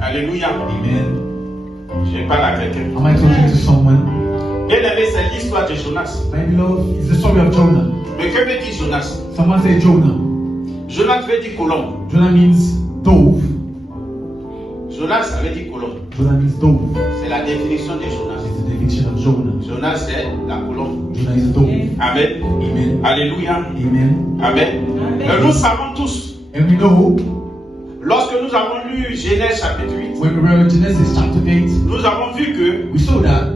Alléluia. Amen. Je parle à quelqu'un. Am I talking to someone? Bien aimé, c'est l'histoire de Jonas. My beloved, it's the story of Jonah. Mais que veut dire Jonas? Someone say Jonah. Jonas veut dire colombe. Jonah means dove. Jonas, ça veut dire colombe. Jonah means dove. C'est la définition de Jonas. It's the definition of Jonah. Jonas, c'est la colombe. Jonah is a dove. Amen. Amen. Alléluia. Amen. Amen. Et nous savons tous, And we know, lorsque nous avons lu Genèse chapitre 8, when we read Genesis chapter 8, nous avons vu que we saw that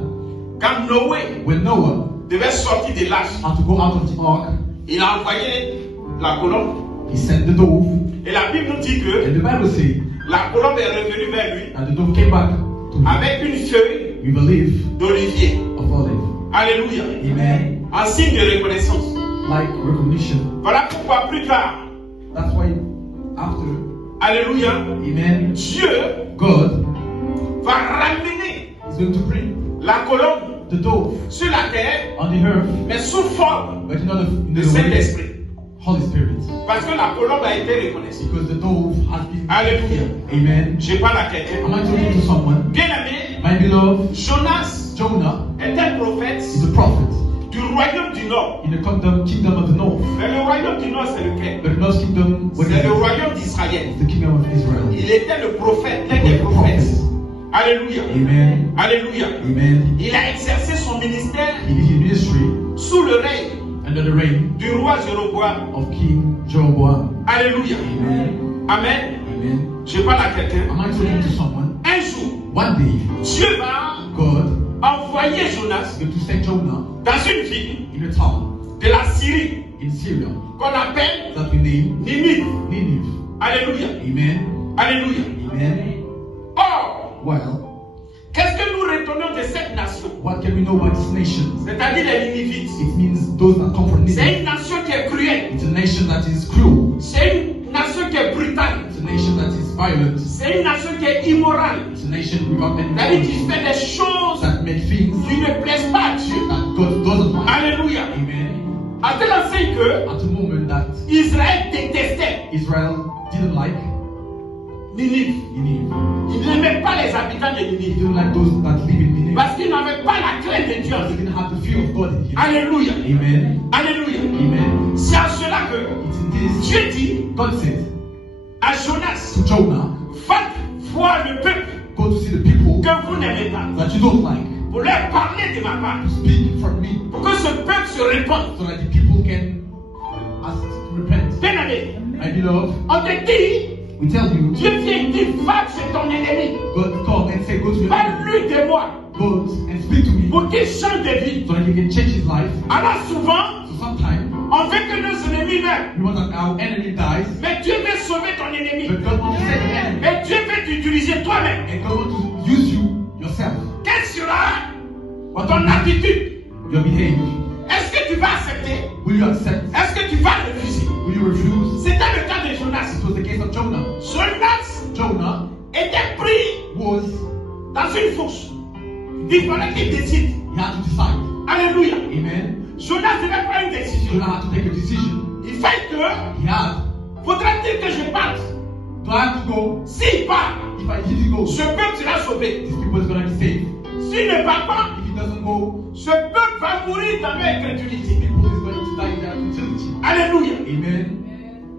quand Noé when Noah devait sortir de l'arche, had to go out of the ark, il a envoyé la colombe. he sent the dove. Et la Bible nous dit que And the Bible says la colombe est revenue vers lui that the dove came back to him avec une feuille with a leaf d'olivier. of olive. Alléluia. Amen. En signe de reconnaissance. Like recognition. Voilà pourquoi plus tard, That's why after, alléluia, amen, Dieu God va ramener is going to bring la colombe the dove sur la terre, on the earth, mais sous forme but not in de the way Saint-Esprit. Holy Spirit. Parce que la colombe a été reconnaissue. Because the dove has been. Alléluia. Amen. Je parle à quelqu'un. Am I talking to someone? Bien aimé, My beloved, Jonas Jonah est un prophète is a prophet du royaume du Nord. in the kingdom of the north. Mais le royaume du Nord, c'est lequel? But the north kingdom was C'est le royaume d'Israël. the kingdom of Israel. Il était le prophète, l'un He des was the prophètes. prophet. Alléluia. Amen. Alléluia. Amen. Il a exercé son ministère He did his ministry sous le règne under the reign du roi Jéroboam. of King Jeroboam. Alléluia. Amen. Amen. Amen. Je parle à quelqu'un. Am I talking to someone? Un jour, One day, Dieu va God envoyer Jonas is going to send Jonah dans une ville in a town de la Syrie in Syria qu'on appelle that we name Ninive. Nineveh. Alléluia. Amen. Alléluia. Amen. Or, Well, qu'est-ce que nous retenons de cette nation? what can we know about this nation? C'est-à-dire les Ninivites. It means those that come from C'est Nineveh. une nation qui est cruelle. It's a nation that is cruel. C'est une nation qui est brutale. It's a nation that is violent. C'est une nation qui est immorale. It's a nation without any C'est-à-dire morals, qui fait des choses that make things qui ne plaisent pas à Dieu. that God doesn't like. Alléluia. Amen. À tel enseigne que At the moment that Israël détestait Israel didn't like Ninive. Nineveh, Il n'aimait pas les habitants de he Ninive. didn't like those that live in Nineveh. Parce qu'ils n'avaient pas la crainte de Dieu. Because they didn't have the fear of God in here. Alléluia. Amen. Alléluia. Amen. C'est à cela que It's in this Dieu dit God said à Jonas, to Jonah, va voir le peuple go to see the people que vous n'aimez pas. that you don't like, Pour leur parler de ma part. speak from me, Pour que ce peuple se répande. so that the people can ask to repent. Bien aimé, My beloved, on te dit, we tell you, Dieu vient et dit, va chez ton ennemi. God come and say, go to your enemy, Parle-lui de moi. go and speak to me, Pour qu'il change de vie. so that you can change his life. Alors souvent, So sometimes on veut que nos ennemis meurent. we want that our enemy dies, Mais Dieu veut sauver ton ennemi. but God wants to save the enemy, Et Dieu veut t'utiliser toi-même. and God wants to use you yourself. Quelle sera ton attitude? Your behavior. Est-ce que tu vas accepter? Will you accept? Est-ce que tu vas refuser? Will you refuse? C'était le cas de Jonas. This was the case of Jonah. Jonas Jonah était pris was dans une fourche. Il fallait qu'il décide. He had to decide. Alléluia. Amen. Jonas devait prendre une décision. Jonah had to take a decision. Il fait que, He had. faudra-t-il que je parte? Do I have to go? S'il part, If he goes, ce peuple sera sauvé. these people is going to be saved. S'il ne part pas, If he doesn't go, ce peuple va mourir dans leur incrédulité. people is going to die in their futility. Alléluia. Amen.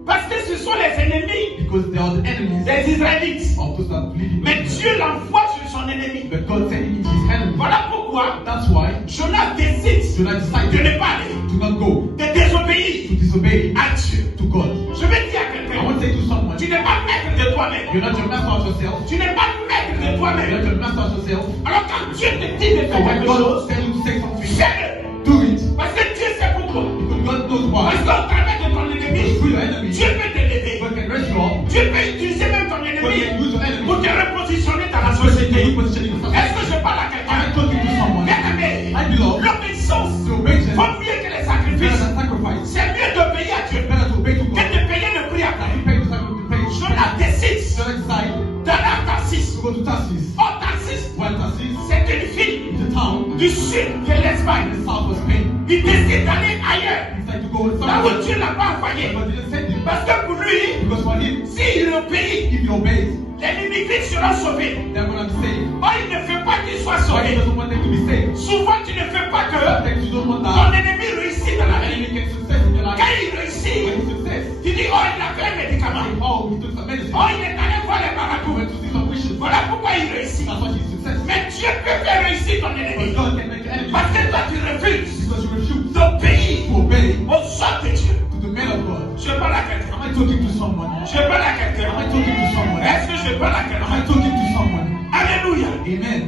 Parce que ce sont les ennemis Because they are the enemies des Israélites. of those that believe in Mais God. Dieu l'envoie sur son ennemi. But God said he is his enemy. Voilà pourquoi That's why Jonas décide Jonah de decided ne pas aller, to not go, de désobéir to disobey à Dieu. to God. Je vais dire à I quelqu'un, want to say to someone, tu n'es pas maître de toi-même. you're not your master of yourself. Tu n'es pas maître de You're not toi-même. your master of yourself. Alors quand Dieu te dit de So faire when quelque God chose, tells you to say something, fais-le. do it. Parce que Dieu sait pourquoi. Because God knows Parce why. qu'au travers de ton ennemi, Through your enemy, Dieu peut t'élever. God can raise you up. Dieu peut utiliser même ton God ennemi can use your enemy. pour te repositionner dans la So you société. can position in the Est-ce que society. je parle à I'm quelqu'un? talking to someone. Bien aimé, I belong l'obéissance to obedience. vaut mieux que les Better sacrifices. than sacrifice. C'est mieux d'obéir à Dieu Better to obey to que God. de payer le prix à You Paris. pay the sacrifice. Jonas décide Jonah decide d'aller à Tarsis. to go to Tarsus. Oh, Tarsis, When Tarsus c'est une ville is a town du sud de in l'Espagne. the south of Spain. Il décide d'aller ailleurs, He decided to go là où somewhere. Dieu l'a pas envoyé. But didn't send him. Parce que pour lui, Because for him, s'il obéit, if he obeys, les immigrés seront sauvés. they're going to be saved. Oh, il ne fait pas qu'ils soient Why he sauvés. doesn't want them to be saved? Souvent, tu ne fais pas que Sometimes you don't want ton that. ennemi réussit dans la Enemy vie. gets success in your life. Quand il réussit, When he success, tu dis, oh, il a fait un médicament. oh, he took some medicine. Oh, il est allé voir les He marabouts. went to see some wishes. Voilà pourquoi il réussit. That's why he's successful. Mais Dieu peut faire réussir ton But ennemi. God can make your enemy Parce que toi, tu refuses because you refuse d'obéir to obey aux ordres de Dieu. to the man of God. Je parle à quelqu'un. Am I talking to someone? Je parle à quelqu'un. Am I talking to someone? Est-ce que je parle à Am I quelqu'un? talking to someone? Alléluia. Amen.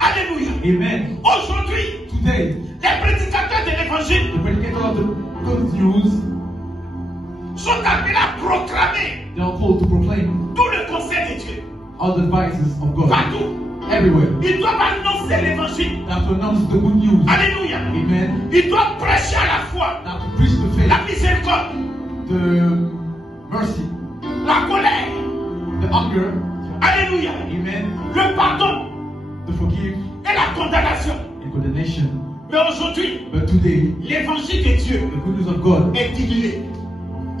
Alléluia. Amen. Aujourd'hui, Today, les prédicateurs de l'évangile the predicator of the good news, sont appelés à proclamer they are called to proclaim tout le conseil de Dieu. all the advices of God Partout. everywhere. Ils doivent annoncer l'évangile. They have to announce the good news. Alléluia. Amen. Ils doivent prêcher à la foi They have to preach the faith, la miséricorde, the mercy, la colère. the hunger. Alléluia. Amen. Le pardon The forgive et la condamnation. and condemnation. Mais aujourd'hui, But today, l'évangile de Dieu the good news of God est dilué.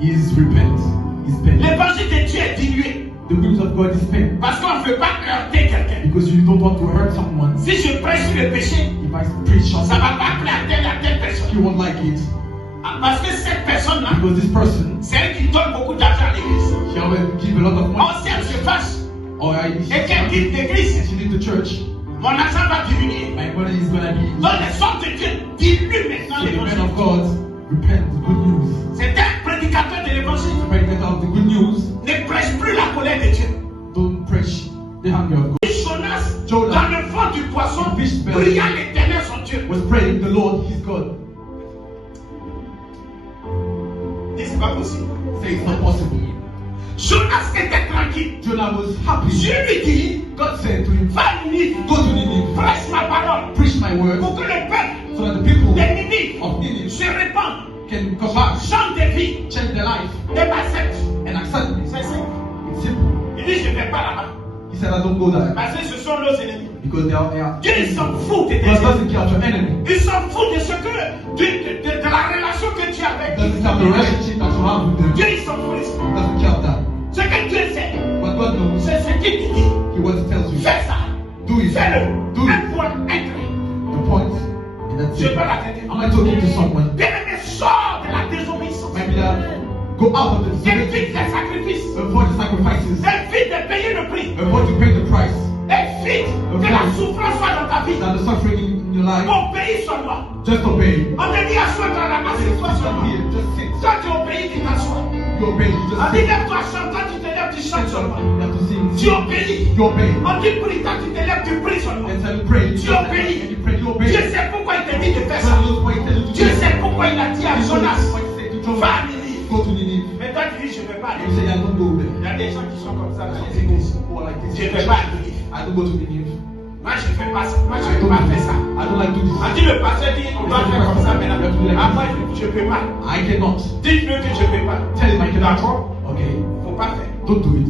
is repent, is spent. L'évangile de Dieu est dilué. The good news of God is spent Parce qu'on ne veut pas heurter quelqu'un. because you don't want to hurt someone. Si je prêche sur le péché, If I preach on ça ne va something, pas plaire à telle personne. you won't like it Ah, parce que cette personne-là, because this person, c'est elle qui donne beaucoup d'argent à l'église. she always give a lot of Oh, money. si elle se fâche Or et qu'elle quitte l'église, she leave the church. mon argent va diminuer. My money is gonna be. Donc les hommes de Dieu diluent maintenant So the man l'évangile. of God repent the good news. C'est un prédicateur de l'évangile. The predicator of the good news Ne prêche plus la colère de Dieu. don't preach the hunger of God. Jonas, Jonah, dans le fond du poisson, the fish belly, priant l'éternel son Dieu. Was praying the Lord his God. Et c'est pas possible. Say it's not possible. Jonas était tranquille. Jonah was happy. Dieu lui dit, God said to him, va à Ninive, go to Nineveh, prêche ma parole, preach my word, pour que le peuple so that the people de Ninive of Nineveh se répandent, can come back, change de vie, change their life, et m'acceptent. and accept me. C'est simple. It's simple. Il dit, je ne vais pas là-bas. He said, I don't go there Parce que ce sont nos ennemis. because they are. Dieu, il s'en fout de tes God ennemis. doesn't care of your enemy. Il s'en fout de ce que, de la relation que tu as avec Doesn't care of the relationship that you have with them. Dieu, il s'en fout de ça. Doesn't care of that. Ce que Dieu sait, But God knows. c'est ce qu'il te dit. He wants to tell you. Fais ça. Do it. Fais-le. Do Un it. point, un trait. The point. And that's Je it. parle à quelqu'un. Am I talking to someone? Bien-aimé, sors de la désobéissance. Maybe that go out of the Évite disobedience. les sacrifices. Avoid the sacrifices. Évite de payer le prix. Avoid to pay the price. Évite que la souffrance soit dans ta vie. That the suffering in your life. Obéis seulement. Just obey. On te dit assois dans la assieds-toi seulement. Here, just sit. Toi tu obéis, tu t'assois. You obey. You On just dit sit. lève-toi, chante, toi tu te lèves, tu chantes seulement. You have to sing. Tu obéis. You obey. On dit prie, toi tu te lèves, tu pries seulement. And then you pray. Tu obéis. And you pray. You obey. Dieu sait pourquoi il te dit de faire ça. God knows why he tells you to Dieu do it. sait pourquoi il a dit à He knows Jonas, why he said to va Jonah, à Ninive. go to Nineveh. Mais toi tu dis, je ne vais pas You aller. say, I don't go Il there. y a des gens qui sont comme ça dans Some les people églises. who are like this. Je ne vais pas à Ninive. I don't go to Nineveh. Moi je ne fais pas ça. Moi je I ne don't vais pas faire ça. I don't like to do On this. dit le pasteur dit, on doit faire comme ça maintenant. Après je ne peux pas. I cannot. Dites-le que je ne peux pas. Tell him I cannot. D'accord? Okay. Il ne faut pas faire. Don't do it.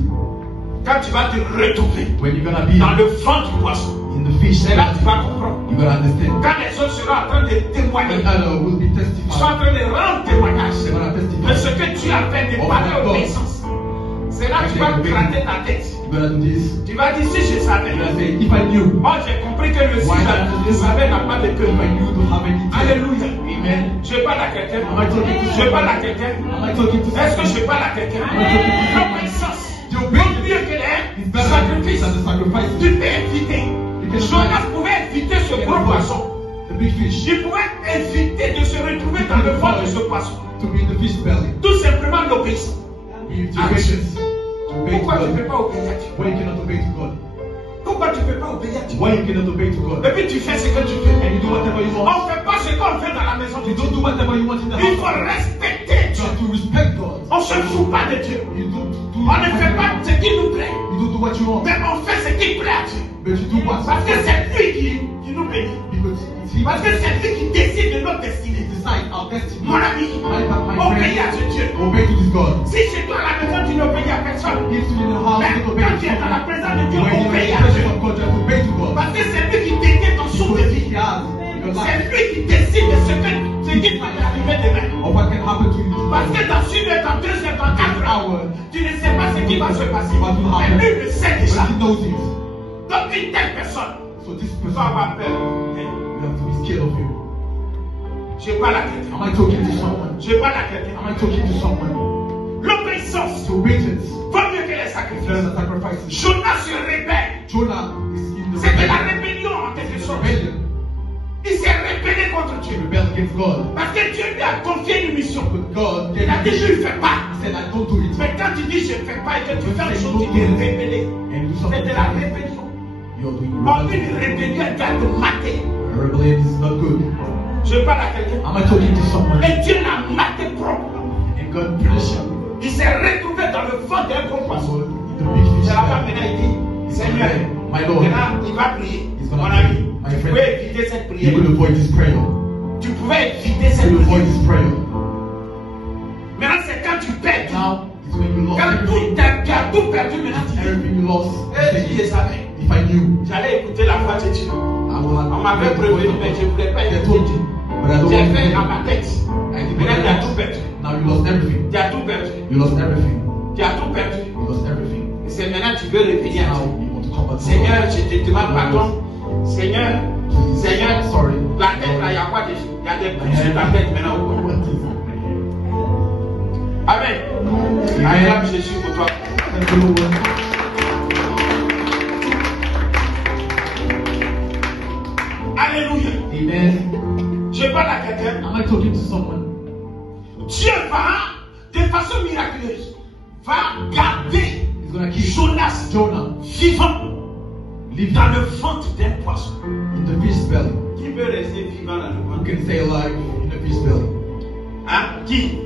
Quand tu vas te retrouver when you're gonna be dans le fond du poisson, in the fish, c'est là que tu vas comprendre. you're gonna understand. Quand les autres seront en train de témoigner, When others will be ils sont en testifying, train de rendre témoignage they're gonna de testify. ce que tu as fait de Oh par my God. l'obéissance. C'est là que tu vas gratter ta tête. You're gonna do this. Tu vas dire si je savais. You're gonna say, if I knew, Moi j'ai compris que le Why Seigneur not? ne savait n'a pas de if I queue. knew to have any tears. Alléluia. Amen. Je parle à quelqu'un. Am I talking to Je parle à someone? quelqu'un. Am I talking to Est-ce que someone? je parle à quelqu'un? Am I talking to someone? L'obéissance. The Vaut obedience mieux que is les better sacrifices. than the sacrifice. Tu peux éviter. Jonas pouvait éviter ce gros poisson. The big fish Il pouvait éviter de se retrouver dans le fond de ce poisson. to be in the fish belly. Tout simplement l'obéissance. Be the patience. Obey to Pourquoi tu ne peux God. pas obéir à Dieu? Why you cannot obey to God? Pourquoi tu ne peux pas obéir à Dieu? Why you cannot obey to God? Et puis tu fais ce que tu fais. And you do whatever you On want. ne fait pas ce qu'on fait dans la maison de You Dieu. don't do whatever you want in the Il house. faut respecter You Dieu. have to respect God. On ne se fout pas de Dieu. You don't do On ne fait pas ce qui nous plaît. You don't do what you want. Mais on fait ce qui plaît à Dieu. But you do what Parce que c'est lui qui nous bénit. because it's He Parce que c'est lui qui décide de notre destinée. decides our destiny. Mon ami, My obéis à friend, ce Dieu. obey to this God. Si chez toi à la maison tu n'obéis à personne, If you in the house, mais you don't obey quand to tu es dans la someone. présence de Dieu, When you're in obéis the à Dieu. presence of God, you have to obey to God. Parce que c'est lui qui détient ton souffle de Because vie. He has your C'est life. lui qui décide de ce qui va t'arriver demain. Or what can happen to you Parce que tomorrow. dans une heure, dans 2 heures, dans 4 heures, tu ne sais pas ce qui va se passer. What will Mais happen? lui le sait déjà. But He knows it. Donc une telle personne So this peut person, avoir peur. you have to be scared of him. Je parle à quelqu'un. Am I talking to someone? Je parle à quelqu'un. Am I talking to someone? L'obéissance To obedience, vaut mieux que les there's sacrifices. a sacrifice. Jonas se rébelle. Jonah is in the C'était la rebellion. rébellion en quelque sorte. Rebellion. Il s'est rébellé contre Dieu. Rebel against God. Parce que Dieu lui a confié une mission. But God Il a dit, je ne fais pas. said, I don't do it. Mais quand tu dis je ne fais pas et que tu fais une chose, tu t'es rébellé. And do C'est something. de la rébellion. You're doing Or rebellion. une rébellion, elle doit te mater. A rebellion is not good. Je parle à quelqu'un. Am I talking to someone? Et Dieu l'a maté proprement. And God punish him. Il s'est retrouvé dans le fond d'un gros poisson. The big fish. C'est la femme maintenant, il dit, Seigneur, My Lord, maintenant il va prier. He's Mon gonna ami, pray. My tu friend. pouvais éviter cette you prière. could avoid this prayer. Tu pouvais éviter You cette could avoid prière. this prayer. Maintenant, c'est quand tu perds tout. Now, it's when you lost Quand everything. tu as tout perdu, maintenant tu dis, Everything you lost. eh, je savais. If I knew, J'allais écouter la voix de Dieu. I would have. On m'avait prévenu, mais je ne voulais pas They écouter. told you, but I don't J'ai want fait to. à ma tête. I did Maintenant, tu as what tout perdu. Now you lost everything. Tu as tout perdu. You lost everything. Tu as tout perdu. You lost everything. Et c'est maintenant que tu veux revenir à Now Dieu. you want to come back to Seigneur, God. je te demande pardon. Seigneur, Seigneur, Sorry. la tête là, il y a quoi dessus? Il y a des coups sur ta tête maintenant ou quoi? Amen. Acclame Jésus pour toi. Thank you, Lord. Alléluia. Amen. Je parle à quelqu'un. Am I talking to someone? Dieu va, de façon miraculeuse, va garder He's gonna keep Jonas Jonah vivant living dans le ventre d'un poisson. in the fish belly. Qui peut rester vivant dans le Who ventre? can stay alive in the fish belly? Hein? Qui?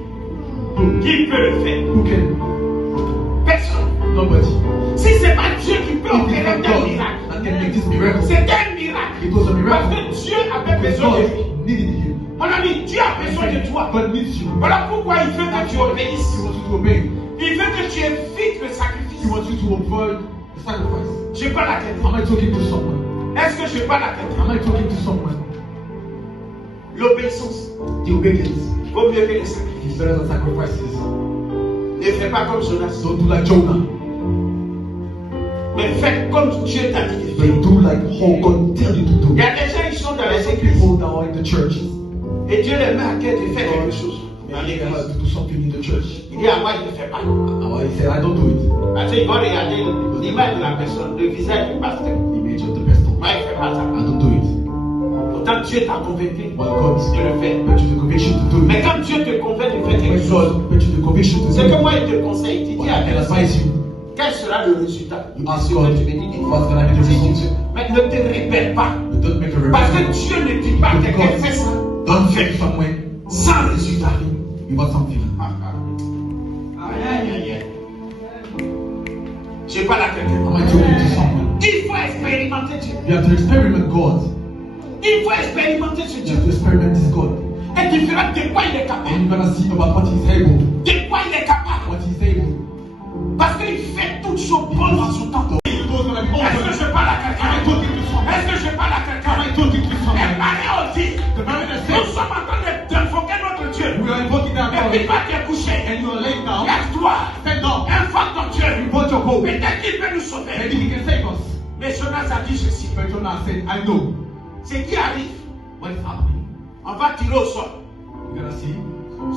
Who? Qui peut le faire? Who can? Personne. Nobody. Si ce n'est pas Dieu qui peut It is opérer not un God miracle, that can make this miracle. c'est un miracle. It was a Parce miracle. que Dieu avait Because besoin de God lui. needed you. Mon ami, Dieu a besoin de toi. God needs you. Voilà pourquoi il veut que tu obéisses. He wants you to obey. Il veut que tu évites le He sacrifice. wants you to avoid the sacrifice. Je parle à quelqu'un. Am I talking to someone? Est-ce que je parle à quelqu'un? Am I talking to someone? L'obéissance The obedience vaut mieux que les sacrifices. is better than sacrifices. Ne fais pas comme Jonas, Don't do like Jonah, mais fais comme Dieu t'a dit de faire. but do like how God tell you to Il do. y a des gens qui sont dans les There's some églises people that are in the church. et Dieu les met à cœur de faire quelque chose dans They l'église. have to do something in the church. Il dit à moi, il ne fait pas. He said, I don't do it. Parce qu'il va regarder l'image de la personne, le visage du pasteur. Image of the pastor. Moi, il ne fait pas ça. I don't do it. Pourtant, Dieu t'a convaincu But God de le faire. put you the conviction to do Mais it. quand Dieu te convainc de faire quelque When chose, God put you the conviction to c'est do que it, moi, il te conseille. Il te but dit I à can personne, advise you. quel sera le résultat? You ask C'est God, que tu me dis, what's gonna be the result? mais ne te répète pas. But don't make a Parce que rebellion. Dieu ne dit pas que quelqu'un fait ça Don't fake somewhere. sans résultat. You want something. Aïe, aïe, aïe. Je parle à quelqu'un. Am I talking to someone? Il faut expérimenter Dieu. You have to experiment God. Il faut expérimenter ce You Dieu. have to experiment this God. Et tu verras de quoi il est capable. And you're gonna see about what He's able. De quoi il est capable. What He's able. Parce qu'il fait toutes choses bonnes en Et toi, tu es couché. and you are laying down, Lève-toi. stand up, Invoque ton Dieu. invoke your hope. Peut-être qu'il peut nous sauver. Maybe he can save us. Mais Jonas a dit ceci. But Jonah said, I know Ce qui arrive, what is happening. on va tirer au sol. You're gonna see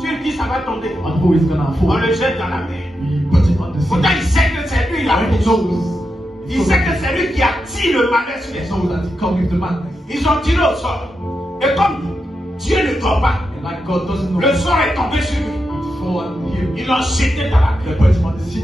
Sur qui ça va tomber? on who is gonna On fall. le jette dans la mer. We put it on the sea. Pourtant, il sait que c'est lui la When he cause. knows, Il sait que c'est lui qui attire le malheur sur les he hommes. knows that he comes with the madness. Ils ont tiré au sol. Et comme Dieu ne dort pas, And like God doesn't know, le sort est tombé sur lui. it fall on him. Ils l'ont jeté dans la They mer. put him on the sea.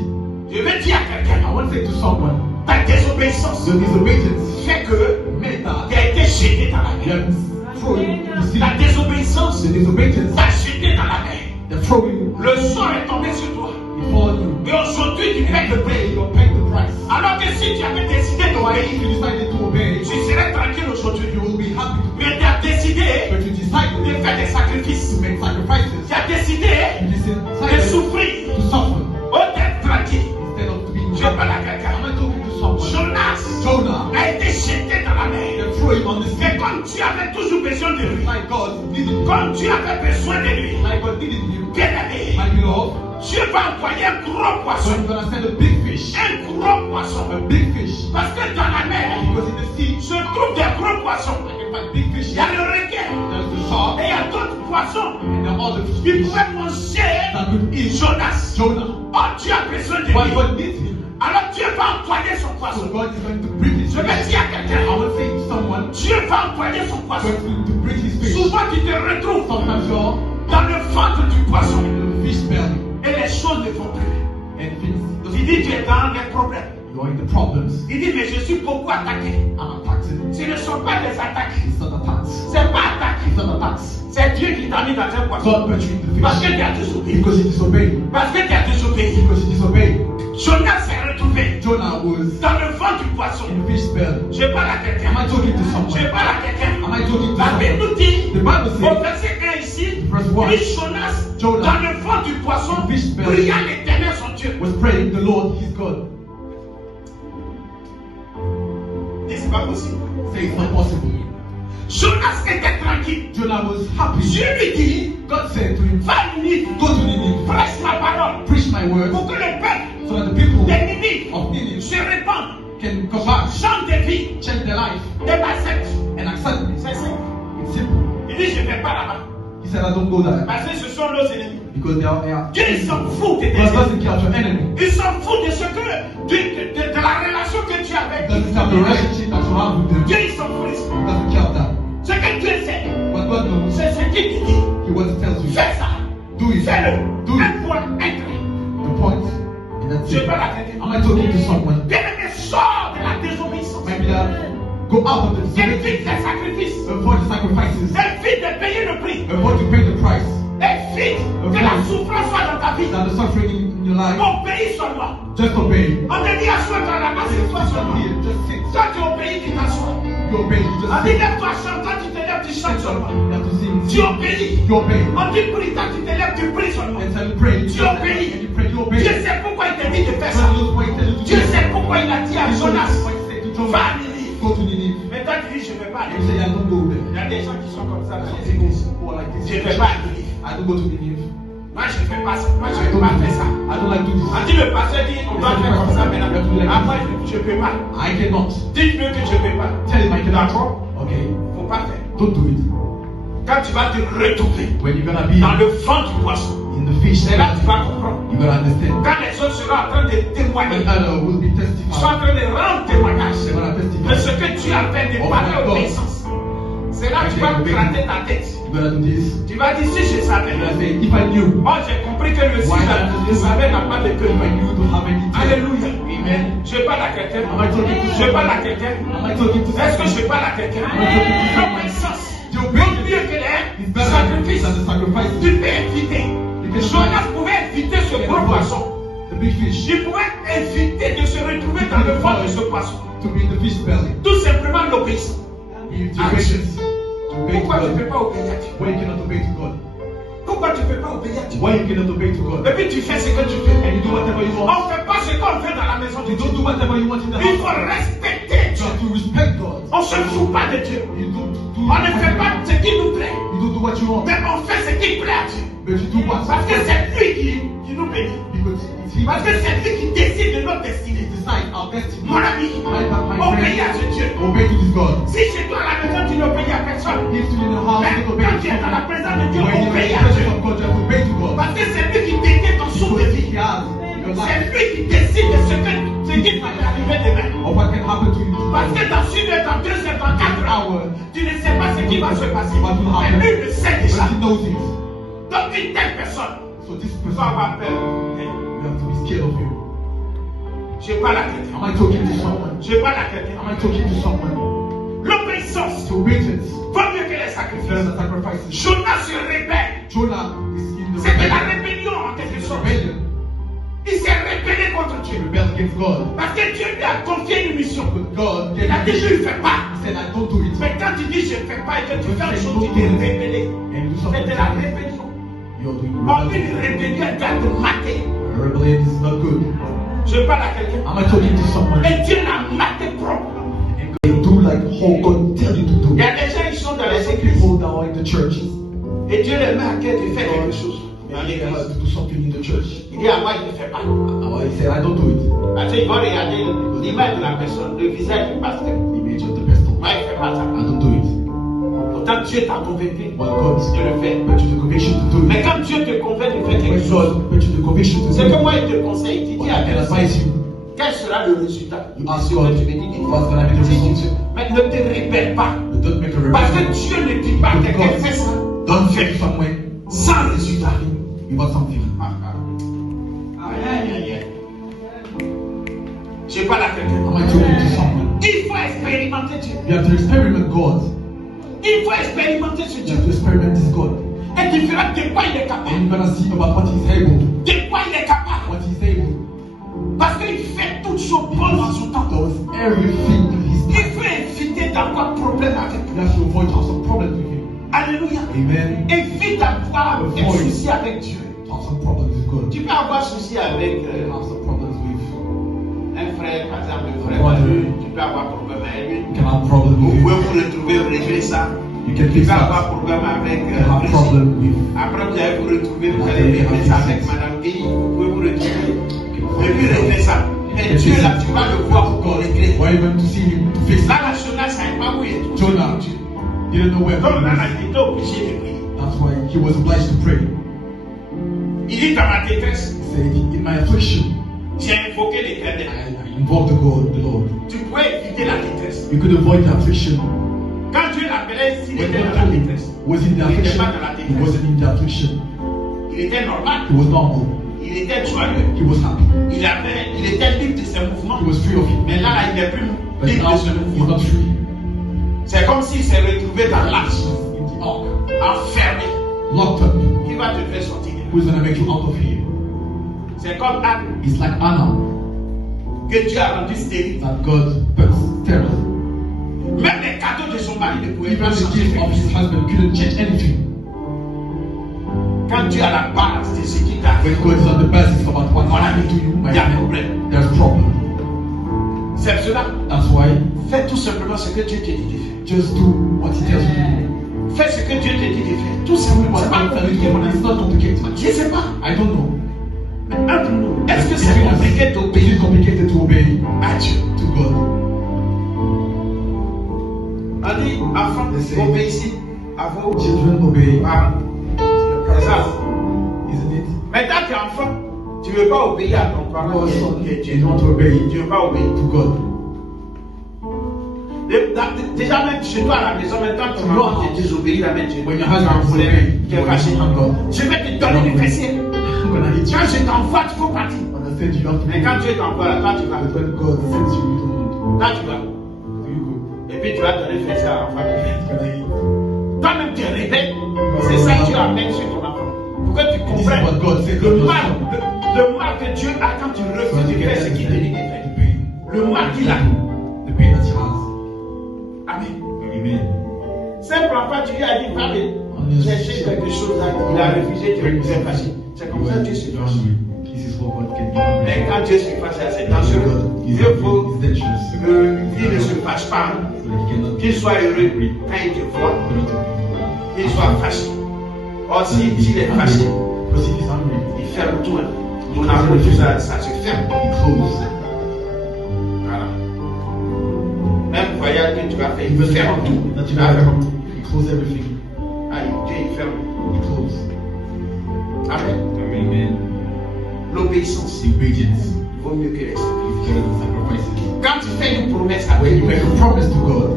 Je vais dire à quelqu'un, I want to say to someone, ta désobéissance the disobedience fait que made that tu as été jeté dans la you mer. have been thrown in the sea. La désobéissance The disobedience, t'a jeté dans la mer. they're throwing Le sort est tombé sur toi. it fall on you. Et aujourd'hui, tu payes le prix. You're paying the price. Alors que si tu avais décidé So if d'obéir, you decided to obey, tu serais tranquille aujourd'hui. you will be happy to. Mais tu as décidé But you de decided faire des sacrifices. to make sacrifices. Tu as décidé You de decided souffrir. to suffer Oh, d'être tranquille. instead of being Je parle à happy. quelqu'un. Am I talking to someone? Jonas Jonah, a été jeté dans la mer. they throw him on the Et sea. comme tu avais toujours besoin de lui, Like God did it. comme tu avais besoin de lui, Like God did it to you. bien-aimé, My beloved, Dieu va envoyer un gros so poisson. I'm gonna send a big fish. Un gros poisson. A big fish. Parce que dans la mer, Because in the sea, se trouvent des gros poissons. I can find big fish. Il y a le requin. There's the shark. Et il y a d'autres poissons And there are other qui fish pouvaient manger that could eat Jonas. Jonah. Oh, Dieu a besoin de But lui. God needs him. Alors Dieu va envoyer son So poisson. God is going to bring his Je vais fish. dire à I quelqu'un, will say to someone, Dieu va envoyer son poisson. going to bring his fish. Souvent tu te retrouves Sometimes you're dans le ventre du poisson in the fish belly et les choses ne vont plus. and things. Il dit tu es dans des problèmes. You're in the problems. Il dit mais je suis beaucoup attaqué. I'm attacked. Ce ne sont pas des attaques. It's not attacks. C'est pas attaque. It's not attacks. C'est Dieu qui t'a mis dans un poisson. God put you in Parce the que fish tu as désobéi. because he disobeyed. Parce que tu as désobéi. Because he disobeyed. Jonas s'est retrouvé Jonah was dans le ventre du poisson. in the fish belly. Je parle à quelqu'un. Am I talking to Je someone? parle à quelqu'un. Am I talking to La Bible someone? nous dit, The Bible au says, verset 1 ici, Verse one. lui Jonas, Jonah, dans le ventre du poisson, in fish belly, priant l'Éternel son Dieu. was praying the Lord his God. Et c'est pas possible. Say it's not possible. Jonas était tranquille. Jonah was happy. Dieu lui dit, God said to him, va à Ninive, go to Nineveh, prêche ma parole, preach my word, pour que le peuple so that the people de Ninive of Nineveh se répandent, can come back, changent de vie, change their life, et m'acceptent. and accept me. C'est simple. It's simple. Il dit, je ne vais pas là-bas. He said, I don't go there Parce que ce sont nos ennemis. because they are. Dieu, il s'en fout de tes God ennemis. doesn't care of your enemy. Il s'en fout de ce que, de la relation que tu as avec He doesn't care of the relationship that you have with them. Dieu, il s'en fout de ça. He doesn't care of that. Ce que Dieu sait, What God knows, c'est ce qu'il te dit. He wants to tell you. Fais ça. Do it. Fais-le. Do Un it. point, un trait. The point. And that's Je it. parle à quelqu'un. Am I talking to someone? Bien-aimé, sors de la désobéissance. Maybe that go out of the Évite disobedience. les sacrifices. Avoid the sacrifices. Évite de payer le prix. Avoid to pay the price. Évite que la souffrance soit dans ta vie. That the suffering in your life. Obéis seulement. Just obey. On te dit assois-toi là-bas, c'est toi seulement. Here, just sit. Toi, tu obéis, tu t'assois. You obey. You On just dit sit. lève-toi, chante. Toi, tu te lèves, tu chantes seulement. You have to sing. Tu obéis. You obey. On dit prie, toi, tu te lèves, tu pries seulement. And so you pray. Tu obéis. And you pray. You obey. Dieu sait pourquoi il te dit de faire ça. God knows why He tells you to Dieu do it. sait pourquoi il a dit à He knows Jonas, why He said to va Jonah, à Ninive. go to Nineveh. Mais toi, tu dis, je ne vais pas aller. And you say, I don't go there. Il y a des gens qui sont comme ça dans les Some people églises. who are like this. Je ne vais pas à Ninive. I don't go to Nineveh. Moi, je ne fais pas ça. Moi, je I ne vais don't pas do faire ça. this. I don't like doing On this. dit le pasteur dit, on doit faire comme ça maintenant. Après, je ne peux pas. I cannot. Dites-lui que je ne peux pas. Tell him I cannot. D'accord? Okay. Il ne faut pas faire. Don't do it. Quand tu vas te retrouver When you're gonna be dans le ventre du poisson, in the fish, c'est là que tu vas comprendre. you're gonna understand. Quand les autres seront en train de témoigner, When others will be ils sont en testifying, train de rendre témoignage they're gonna de testify. ce que tu as fait de Oh par my God. l'obéissance. C'est là que tu vas gratter ta tête. You're gonna do this. Tu vas dire si je savais. You're gonna say, if I knew, Moi j'ai compris que le Why not? je savais n'a pas de if I queue. knew to have any tears. Alléluia. Amen. Je parle à quelqu'un. Am I talking to Je parle à quelqu'un. Am I talking to Est-ce que someone? je parle à quelqu'un? Am I talking to someone? L'obéissance. The Vaut obedience mieux que is les better sacrifices. than the sacrifice. Tu peux éviter. Jonas pouvait éviter ce gros poisson. The big fish Il pouvait éviter de se retrouver dans le ventre de ce poisson. to be in the fish belly. Tout simplement l'obéissance. If you're obedience, to obey to Pourquoi tu ne peux God. pas obéir à Dieu? Why you cannot obey to God? Pourquoi tu ne peux pas obéir à Dieu? Why you cannot obey to God? Et puis tu fais ce que tu fais. And you do whatever you On want. ne fait pas ce qu'on fait dans la maison de You Dieu. don't do whatever you want in the Il faut house. respecter You Dieu. have to respect God. On ne se fout pas de Dieu. You don't do On ne fait pas ce qui nous plaît. You don't do what you want. Mais on fait ce qui plaît à Dieu. But you do what? Parce que c'est lui qui nous bénit. Because it's He Parce que c'est lui qui décide de notre destinée. decides our destiny. Mon ami, My obéis à friend, ce Dieu. obey to this God. Si chez toi à la maison tu n'obéis à personne, If you in the house, mais you obey quand to tu es dans la God. présence de Dieu, When you're in obéis the à Dieu. presence of God, you have to obey to God. Parce que c'est lui qui détient ton souffle de Because vie. He has your life. C'est lui qui décide de ce qui va t'arriver demain. Of what can happen to you Parce que tomorrow. dans une heure, dans 2 heures, dans 4 heures, tu ne sais pas ce qui va se passer. What will Mais happen? lui le sait déjà. But He knows it. Donc une telle personne, So this tu person, vas avoir peur. you have to be scared of him. Je parle à quelqu'un. Am I talking to someone? Je parle à quelqu'un. Am I talking to someone? L'obéissance To obedience. vaut mieux que les sacrifices. There's a sacrifices. Jonas se rébelle. Jonah is in the C'était la rebellion. rébellion en quelque It's sorte. rebellion. Il s'est rébellé contre He Dieu. rebelled against God. Parce que Dieu lui a confié une mission. But God Il a dit, je ne fais pas. He said, I don't do it. Mais quand tu dis je ne fais pas et que tu fais une chose, tu t'es rébellé. And you do C'est something. de la rébellion. You're doing Or rebellion. une rébellion garde maté. A rebellion is not good. Je parle à quelqu'un. Am I talking to someone? Et Dieu l'a maté propre. And they do like how God tell you to Il do. y a des gens qui sont dans les There's some églises. people that are in the church. Et Dieu les met à cœur de faire quelque chose. Mais en And they église, have to do something in the church. il dit à moi, je ne fais pas. He said, I don't do it. Parce qu'il va regarder l'image de la personne, le visage du pasteur. The image of the pastor. Moi, il ne fait pas ça. I don't do it. Pourtant, Dieu t'a convaincu But God, de le faire. but you the conviction to do Mais it. quand Dieu te convainc de faire quelque When chose, God put you the conviction to c'est do que it, moi, il te conseille. Il dit I à can personne, advise you. quel sera le résultat? You ask Tu God, me dis, what's gonna be the result? mais ne te répète pas. But don't make a Parce que rebellion. Dieu ne dit pas à quelqu'un, fais ça. Don't say somewhere Sans résultat. you want something. Aïe, aïe, aïe. Je parle à quelqu'un. Am I talking to someone? Il faut expérimenter Dieu. You have to experiment God. Il faut expérimenter ce You Dieu. have to experiment this God. Et tu verras de quoi il est capable. And you're gonna see about what He's able. De quoi il est capable. What He's able. Parce qu'il fait toutes choses bonnes en son temps. Does everything in His Il time. faut éviter d'avoir problème avec You lui. have to avoid have some problems with Him. Alléluia. Amen. Évite d'avoir des soucis avec Dieu. Have some problems with God. Tu peux avoir souci avec Have some problems with. un frère, par exemple, un frère. Ouais. Tu peux avoir problème avec lui. You can have problems Vous with. pouvez vous retrouver, vous régler ça. You can Tu fix peux that. avoir problème avec You can have Brigitte. problem with. Après, vous allez vous retrouver, vous allez régler ça avec Madame Guy. Vous pouvez vous retrouver. Et puis régler ça. Mais Dieu, là, tu vas le voir pour régler. Or even to see Him to fix Là, it. la Jonas ne savait pas où il est. Jonah didn't know where Donc, God là, was. il était obligé de prier. That's why he was obliged to pray. Il dit dans ma détresse, He said, in my affliction, j'ai invoqué l'Éternel. I invoked the Lord. Tu pouvais éviter la détresse. You could avoid the affliction. Quand Dieu l'appelait, s'il When était dans God la told him, détresse, was in the il n'était affliction, pas dans la he détresse. wasn't in the affliction. Il était normal. He was normal. Il était joyeux. He was happy. Il était libre de ses mouvements. He was free of it. Mais là, il n'est plus But libre now de ses he's mouvements. not free. C'est comme s'il s'est retrouvé dans l'arche, In the ark, enfermé. locked up. Qui va te faire sortir de là? Who's gonna make you out of here? C'est comme Anne It's like Anna que Dieu a rendu stérile. that God put sterile. Même les cadeaux de son mari ne pouvaient Even pas the changer. gift of his husband couldn't change anything. Quand Dieu a la base de ce qui t'arrive, When God is on the basis about what Mon ami, happened to you, my il y a un friend, problème. there's a problem. C'est cela. That's why Fais tout simplement ce que Dieu te dit de faire. just do what He tells you to do. Fais ce que Dieu te dit de faire. Tout simplement. C'est pas compliqué, mon ami. It's not complicated. Je ne sais pas. I don't know. Mais entre nous, est-ce que c'est compliqué Is d'obéir it complicated to obey à Dieu? to God? On dit, enfants, obéissez à vos Children obey. parents. C'est ça. Isn't it? Mais tant qu'enfant, tu ne veux pas obéir à ton parent Our son, qui est they Dieu. don't obey Tu ne veux pas obéir. to God. Déjà même chez toi à la maison, même quand tu rentres, tu désobéis la main de Dieu. When your Tu as un husband problème, disobey, tu es when fâché. you anger, Je vais te donner du fessier. I'm gonna hit you. Quand je t'envoie, tu faut partir. Understand you have to Mais quand go. Dieu t'envoie là, toi tu vas. But when God sends you, you don't. Là tu vas. You go. Et puis tu vas donner le fessier à l'enfant. It's gonna hit. Toi-même tu es rebelle. C'est ça que Dieu amène sur ton enfant. Pour que tu This is comprennes what God said. le God mal, does. le mal que Dieu a quand tu refuses de faire ce qu'il te dit de faire. The pain. Le mal qu'il a. The pain that he has. Amen. Amen. Simple enfant, tu lui as dit, va chercher quelque chose là. Il a refusé, tu es fâché. C'est comme ça que Dieu se fâche. This is what God can do. Mais quand Dieu se fâche, c'est dangereux. Il faut Is dangerous. qu'il ne se fâche pas, So that he cannot qu'il soit heureux quand il te voit, qu'il soit fâché. Or s'il est fâché, Because if he's hungry, il ferme tout. Mon amour, tout ça, ça se ferme. he closes. Voilà. Même voyage que tu vas faire, il Even ferme tout. that you have, he closes everything. Aïe, Dieu, il ferme. He closes. Amen. Amen. L'obéissance, The obedience vaut mieux que les sacrifices. is better than sacrifices. Quand tu fais une promesse à When you Dieu, make a promise to God,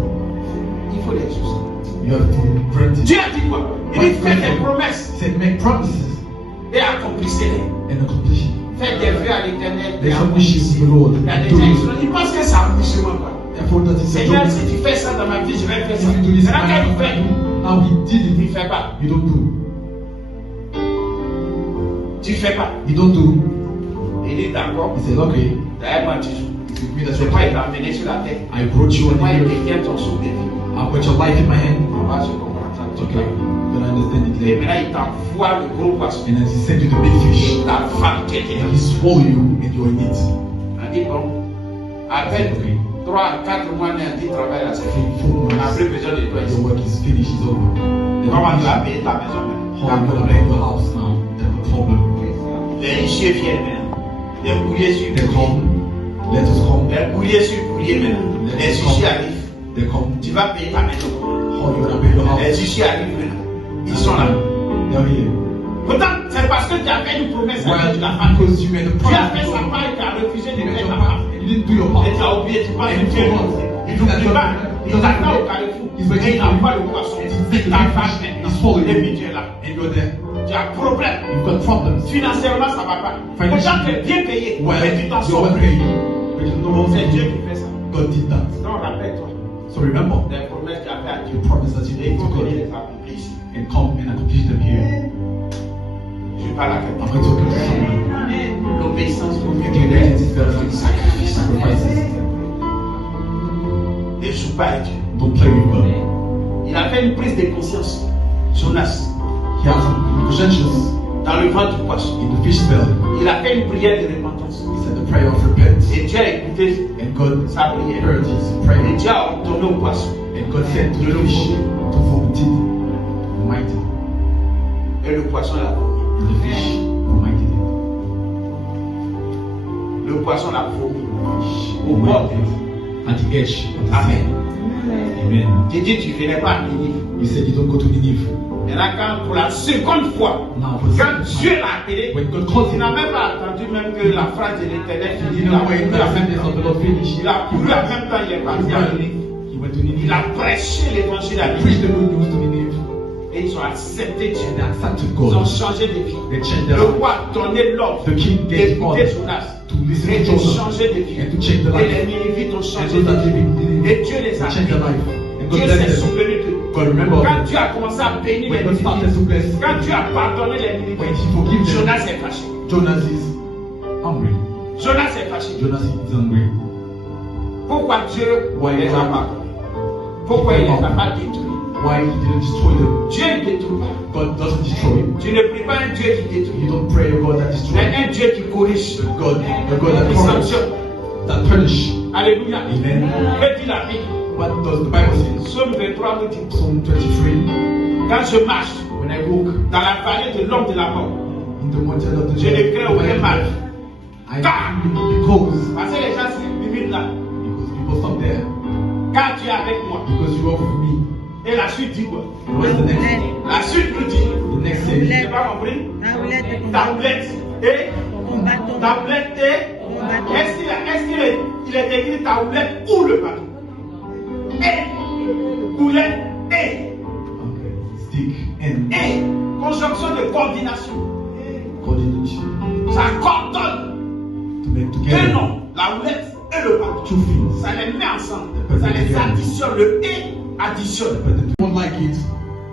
il faut l'exaucer. you have to grant it. Dieu a dit quoi? Il dit fais des promesses He said, make promises et accomplissez-les. and accomplish it. Faites des vœux à l'éternel. There's some wishes to the Lord. Il y a des Do gens qui it. sont- ils pensent que c'est un musulman. Quoi. Therefore, that is a Seigneur, joke. si tu fais ça dans ma vie, je vais faire ça. If you do this, Maintenant, quand il fait, now he did tu ne it. fais pas. You don't do. Tu ne fais pas. You don't do. Il dit d'accord. He said, okay. D'ailleurs, moi, tu joues. It's with me that Je you're vais playing. t'emmener sur la terre. I brought you on Moi, the il earth. détient ton souffle de vie. I put your life in my hand. On va se comprendre ça. Okay. Then I understand it Et later. maintenant, il t'envoie le gros poisson. And then he sent you the big fish. La femme qui était And he swallow you and you're in it. On dit bon. Après 3 à 4 mois, on dit travail là, c'est fini. In 4 On n'a months, plus besoin de toi ici. your work is finished. It's over. Then Comment tu vas finish. payer ta maison maintenant? How are you gonna pay your house now? That's the problem. Les richiers viennent maintenant. Les courriers sur They courrier. come. Letters come. Les courriers sur courrier maintenant. Les Letters richiers come. arrivent. They come. Tu vas payer ta maison. How are you gonna pay your Les house? richiers arrivent maintenant. Ils sont là. They're here. Pourtant, c'est parce que tu as fait une promesse à Why? Dieu, tu l'as pas fait. Because you made a Tu as fait promise. sa part et tu as refusé de You made faire your ta part. part. You didn't do your Et tu part. as oublié, tu penses que And Dieu you est forgot. Il n'oublie pas. Il t'attend au carrefour. Et il envoie le poisson. Il t'avale maintenant. Et puis tu es là. And you're there. Tu as un problème. You've got problems. Financièrement, ça ne va pas. Pourtant, tu es bien payé. Well, Mais tu t'en you're sors. well paid. But you know what? C'est Dieu qui fait ça. God did that. Non, rappelle-toi. So remember Des promesses qu'il a fait à Dieu. the promise that you Et il made to faut venir God les accomplir ici. and come and accomplish them here. Je parle à I'm quelqu'un. going to talk to someone. L'obéissance vaut mieux que Obedience les is better than sacrifices. Ne joue pas avec Dieu. Don't play with God. Il a fait une prise de conscience. Jonas, He had some conscience dans le ventre du poisson. in the fish belly. Il a fait une prière de repentance. He said the prayer of repentance. Et Dieu a écouté And God sa prière. heard his Et prayer. Dieu a ordonné au poisson. And God said to the fish to vomit it. Vomit it. Et le poisson l'a vomi. And the fish vomited it. Le poisson l'a vomi. Au Vomited bord. it. At the edge of the Amen. sea. Amen. J'ai dit, tu ne venais pas à Ninive. You said you don't go to Nineveh. Maintenant, quand pour la seconde fois, Now, for the quand second Dieu time, l'a appelé, when God called il him, n'a même pas attendu même que la phrase de l'éternel he finisse. Il a didn't wait couru for the en même sentence of the temps. Lord finish. Il a couru en même temps, il est parti à Ninive. He went to Il Nineveh. a prêché l'évangile à Preached Ninive. the good news to Nineveh. Et ils ont accepté Dieu. And they accepted Ils ont God. changé de vie. They changed their Le life. roi a donné l'ordre The king gave d'écouter orders Jonas. to listen Et to de Jonah changer de vie. and to change the Et life. les Ninivites ont And changé those de that vie. live in Nineveh, Et Dieu les a they changed their life. And God Dieu blessed s'est them. souvenu d'eux. God remember Quand Dieu a commencé à bénir when les God started to Ninivites, bless, quand Dieu a pardonné les when Ninivites, he forgives them, Jonas est fâché. Jonas is hungry. Jonas est fâché. Jonas is hungry. Pourquoi Dieu Why les a God? pardonnés? Pourquoi il les a pas détruits? Why he didn't destroy them? Dieu ne détruit pas. God doesn't destroy. Tu ne pries pas un Dieu qui détruit, You don't pray a God that mais destroys. un Dieu qui corrige, A God that qui corrects, sanctionne. that punish. Alléluia. Amen. Que dit la Bible? What does the Bible say? Psaume 23 nous dit, Psalm 23. quand je marche When I walk dans la vallée de l'homme de la mort, in the mountain of the je ne crains aucun mal. I because Parce que les gens se limitent là. people stop there. Car tu es avec moi. Because you are with me. Et la suite dit quoi? And what's the next? La suite nous dit, The next tu says n'as pas compris? Tablette, Tablette et ton bâton, tablette et ton bâton. est-ce qu'il est écrit tablette ou le bâton? Et boulette et stick and conjonction de coordination. coordination Ça coordonne to make deux together noms, la boulette et le bâton. two things. Ça les met ensemble. Ça les additionne. Le et additionne. But they don't like it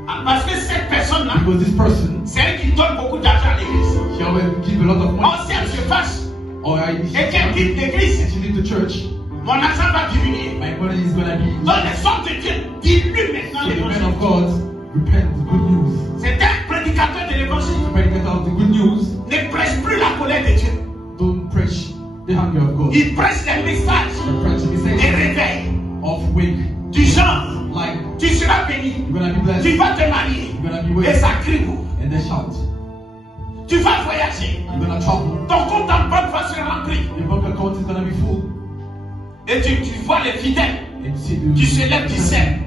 Ah, parce que cette personne-là, because this person c'est elle qui donne beaucoup d'argent à l'église. she always give a lot of money. Or si elle se fâche Or I et qu'elle quitte l'église, she leave the church. mon argent va diminuer. My money is gonna be. Donc les hommes de Dieu diluent maintenant So the men l'évangile. of God repent the good news. C'est un prédicateur de l'évangile. Predicate of the good news. Ne prêche plus la colère de Dieu. Don't preach the hunger of God. Il prêche des messages You preach the de message réveil. of wake. Du genre, Like tu seras béni. you're gonna be blessed. Tu vas te marier. You're gonna be Et wake. ça crie. And and they shout. Tu vas voyager. You're gonna travel. Ton compte en banque va se remplir. Your bank account is gonna be full. Et tu vois les fidèles And you see the qui se lèvent, qui s'aiment.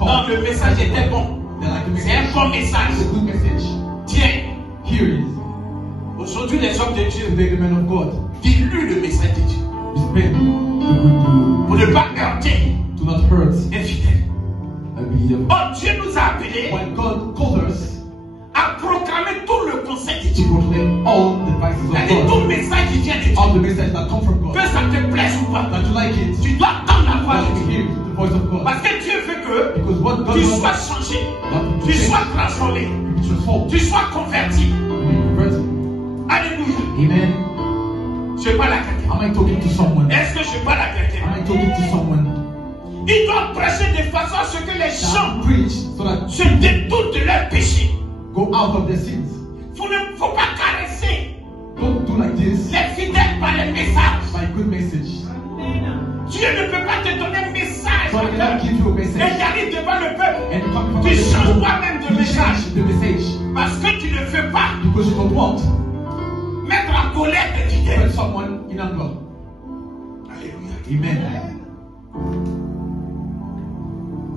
Non, le message était bon. They like the C'est un message. bon message. It's a good message. Tiens, Here it is. aujourd'hui les hommes de Dieu, Today the man of God dis-lui le message de Dieu. spend the good news. Pour ne pas heurter Do not hurt les fidèles. a believer. Oh, Dieu nous a appelés When God called us à proclamer tout le conseil de to Dieu. proclaim all the devices C'est-à-dire of tout God, message qui vient de Dieu. all the messages that come from Que God, ça te plaise ou pas, that you like it, tu dois entendre la voix that de you Dieu. hear the voice of God. Parce que Dieu veut que Because what God tu wants sois changé, that tu you sois change, transformé, you be transformed, tu sois converti. you be converted. Alléluia. Amen. Je parle à quelqu'un. Am I talking to someone? Est-ce que je parle à quelqu'un? Am I talking to someone? Il doit prêcher de façon à ce que les gens That preach so that se détournent de leurs péchés. go out of their sins. Il ne faut pas caresser Don't do like this les fidèles par les messages. by good message. Dieu ne peut pas te donner un message So I cannot give you a et message j'arrive devant le peuple. and you come from Tu the changes people, toi-même de you message change the message parce que tu ne veux pas because you don't want mettre en colère tes to fidèles. put someone in anger. Alléluia. Amen.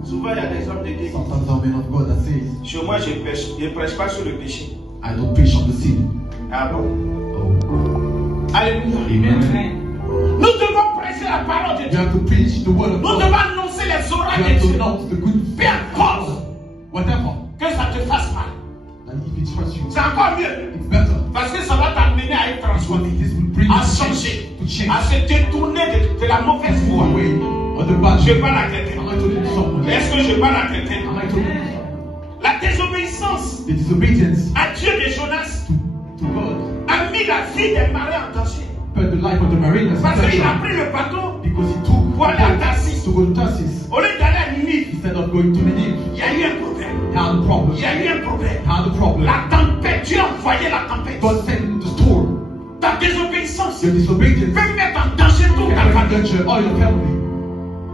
Souvent, il y a des hommes de Dieu. Sometimes the man of God that says, Chez moi, je ne prêche pas sur le péché. I don't preach on the sin. Ah bon? Oh. Alléluia. Amen. Nous devons prêcher la parole de You Dieu. have to preach the word of Nous God. devons annoncer les You oracles have de to Dieu. announce the good Peu importe whatever. que ça te fasse mal. And if it hurts you, C'est encore mieux. it's better. Parce que ça va t'amener à être transformé, This will bring you à to changer, change, à se détourner de la mauvaise move voie. away or the bad. Je parle à quelqu'un. Am I talking to someone? Est-ce que je parle à quelqu'un? Am I talking to someone? La désobéissance The disobedience à Dieu de Jonas to God a mis la vie des marins en danger. put the life of the mariners in Parce qu'il a danger pris le bateau because he took pour aller à Tarsis. to go to Tarsus Au lieu d'aller à Ninive, instead of going to Nineveh. il y a eu un problème. He had a problem. Il y a eu un problème. He had a problem. La tempête, Dieu a envoyé la tempête. God sent the storm. Ta désobéissance Your disobedience peut mettre en danger toute ta can famille. endanger all your family.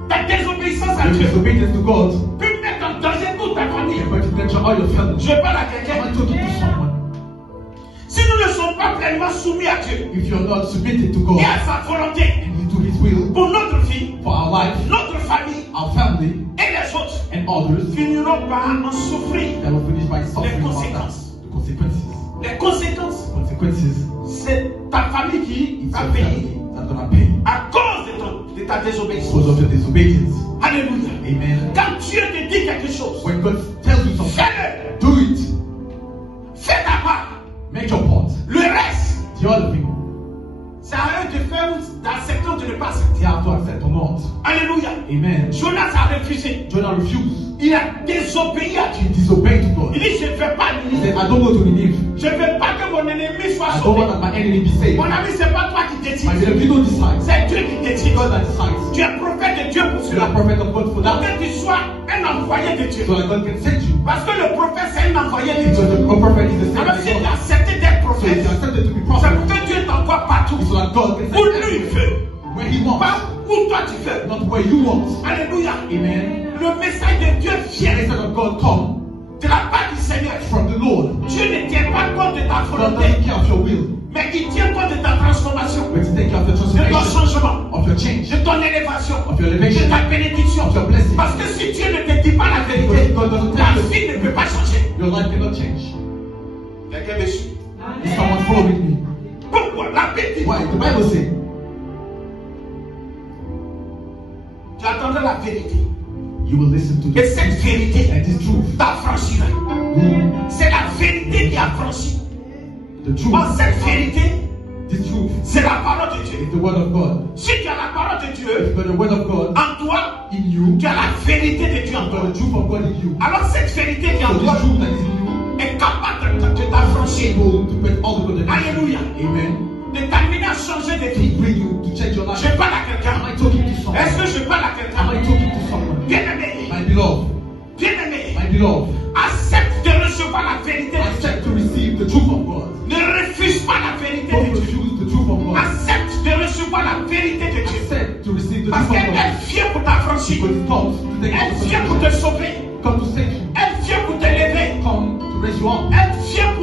Ta désobéissance à Your Dieu disobedience to God peut mettre en danger toute ta famille. can endanger all your family. Je parle à Am quelqu'un. I talking to someone? Si nous ne sommes pas pleinement soumis à Dieu If you're not submitted to God et à sa volonté and to His will pour notre vie, for our life, notre famille our family, et les autres, and others, finiront par en souffrir. that will finish by suffering about that. conséquences. The consequences. Les conséquences, Consequences. c'est ta famille qui It's va your payer family that's gonna pay à cause de ta because désobéissance. of your disobedience. Alléluia. Amen. Quand Dieu te dit quelque chose, When God tells you something, fais-le. do it. Fais ta part. Make your part. Le reste, The other thing, c'est à eux de faire ou d'accepter ou de ne pas accepter. you have to accept or not. Alléluia. Amen. Jonas a refusé. Jonah refused. Il a désobéi à Dieu. He disobeyed to God. Il dit, je ne vais pas He venir. said, I don't go to Nineveh. Je ne veux pas que mon ennemi soit I don't sauvé. want that my enemy be saved. Mon ami, ce n'est pas toi qui My décides. beloved, you don't decide. C'est Dieu qui décide. God that decides. Tu es prophète de Dieu pour You cela. are prophet of God for Pour that. que tu sois un envoyé de Dieu. So that God can send you. Parce que le prophète, c'est un envoyé de Because Dieu. the prophet is the same Alors, as si tu God. as accepté d'être So if prophète, you accepted to be c'est prophet, pour que Dieu t'envoie partout. so that God can Où send lui you veut. where He wants, Pas où toi tu veux. not where you want. Alléluia. Amen. Le message de Dieu The vient message of God come de la part du Seigneur. from the Lord. Dieu ne tient pas compte de ta God volonté, doesn't care of your will, mais il tient compte de ta transformation, but to take care of the de ton transformation, changement, of your change, de ton élévation, of your de elevation, ta bénédiction. of your blessing. Parce que si Dieu ne te dit pas la Because vérité, God doesn't ta tell you, vie ne peut pas changer. your life cannot change. Quelqu'un me suit. Is someone following me? Pourquoi? La Bible dit, Why? The Bible says, tu attendras la vérité. you will listen to Et this. cette vérité And this truth, t'affranchira. C'est la vérité qui affranchit. the truth, Or, cette vérité, this truth c'est la parole de Dieu. is the word of God. Si tu as la parole de If Dieu you've got the word of God en toi, in you, tu as la vérité de Dieu en you've toi. got the truth of God in you. Alors cette vérité qui est So en toi this truth that is in you est capable de t'affranchir. able to put all the good Alléluia. Amen. De t'amener à changer de To vie. bring you to change your life. Je parle à Am quelqu'un. I talking to someone? Est-ce que je parle à Am I quelqu'un? talking to someone? Bien-aimé, My beloved, bien-aimé, my beloved, accepte de recevoir la vérité de Dieu. accept to receive the truth of God. Ne refuse pas la vérité Don't de Dieu. refuse the truth of God. Accepte de recevoir la vérité de Dieu. Accept to receive the Parce truth of qu'elle God. vient pour t'affranchir. Because it comes to take Elle all the vient pour te sauver. come to save you, Elle vient pour te lever. come to raise you up, Elle vient pour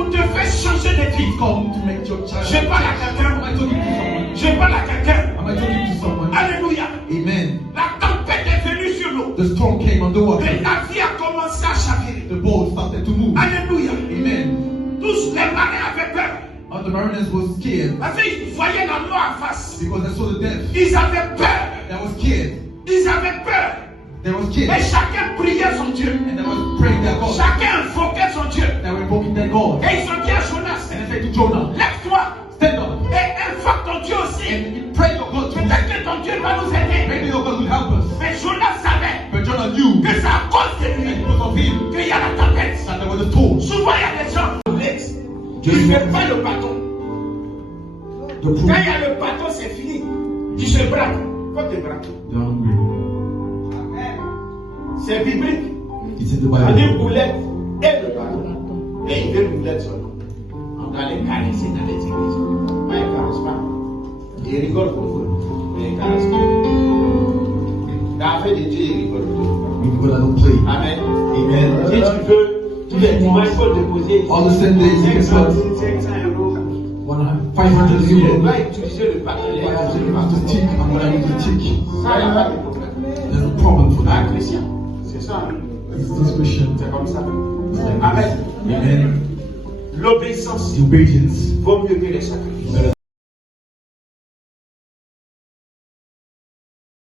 fils. come to make your Je child. parle à quelqu'un. Am I talking to someone? Je parle à quelqu'un. Am I talking to someone? Alléluia. Amen. La tempête est venue sur l'eau. The storm came on the water. Le navire a commencé à chavirer. The boat started to move. Alléluia. Amen. Tous les marins avaient peur. All the mariners were scared Parce qu'ils voyaient la mort en face. because they saw the death. Ils avaient peur. They were scared. Ils avaient peur. They were Et scared. chacun priait son Dieu. And they were praying their God. Chacun invoquait son Dieu. They were invoking their God. Et ils ont dit à Jonas, And they said to Jonah, lève-toi stand up et invoque ton Dieu aussi. and pray your God to us. Peut-être que ton Dieu va nous aider. Maybe your God will help us. Mais Jonas savait But Jonah knew que c'est à cause de and lui because of him qu'il y a la tempête. that there was a storm. Souvent, il y a des gens complexes. Tu Dieu ne fais nous- pas le bâton. The Quand proof. il y a le bâton, c'est fini. Tu te braques. Faut te braquer. They're hungry. C'est biblique. It's in the On Bible. dit boulette et le bâton. Et il veut une boulette seulement. On doit les caresser dans les églises. Mais ils ne caressent pas. Ils rigolent pour vous. Mais ils ne caressent pas. Dans la fête de Dieu, ils rigolent pour With God I don't play. Amen. Amen. Si tu veux, tous les dimanches, il faut déposer All the same days you can 500 start euros. 500 On euros. va utiliser le partenaire. I have to tick. I'm going to use the tick. Ça, il n'y a pas de problème. There's a problem for Un that. chrétien. C'est ça. Hein? It's this Christian. C'est comme ça. It's like Amen. this. Amen. L'obéissance The obedience. vaut mieux que les sacrifices.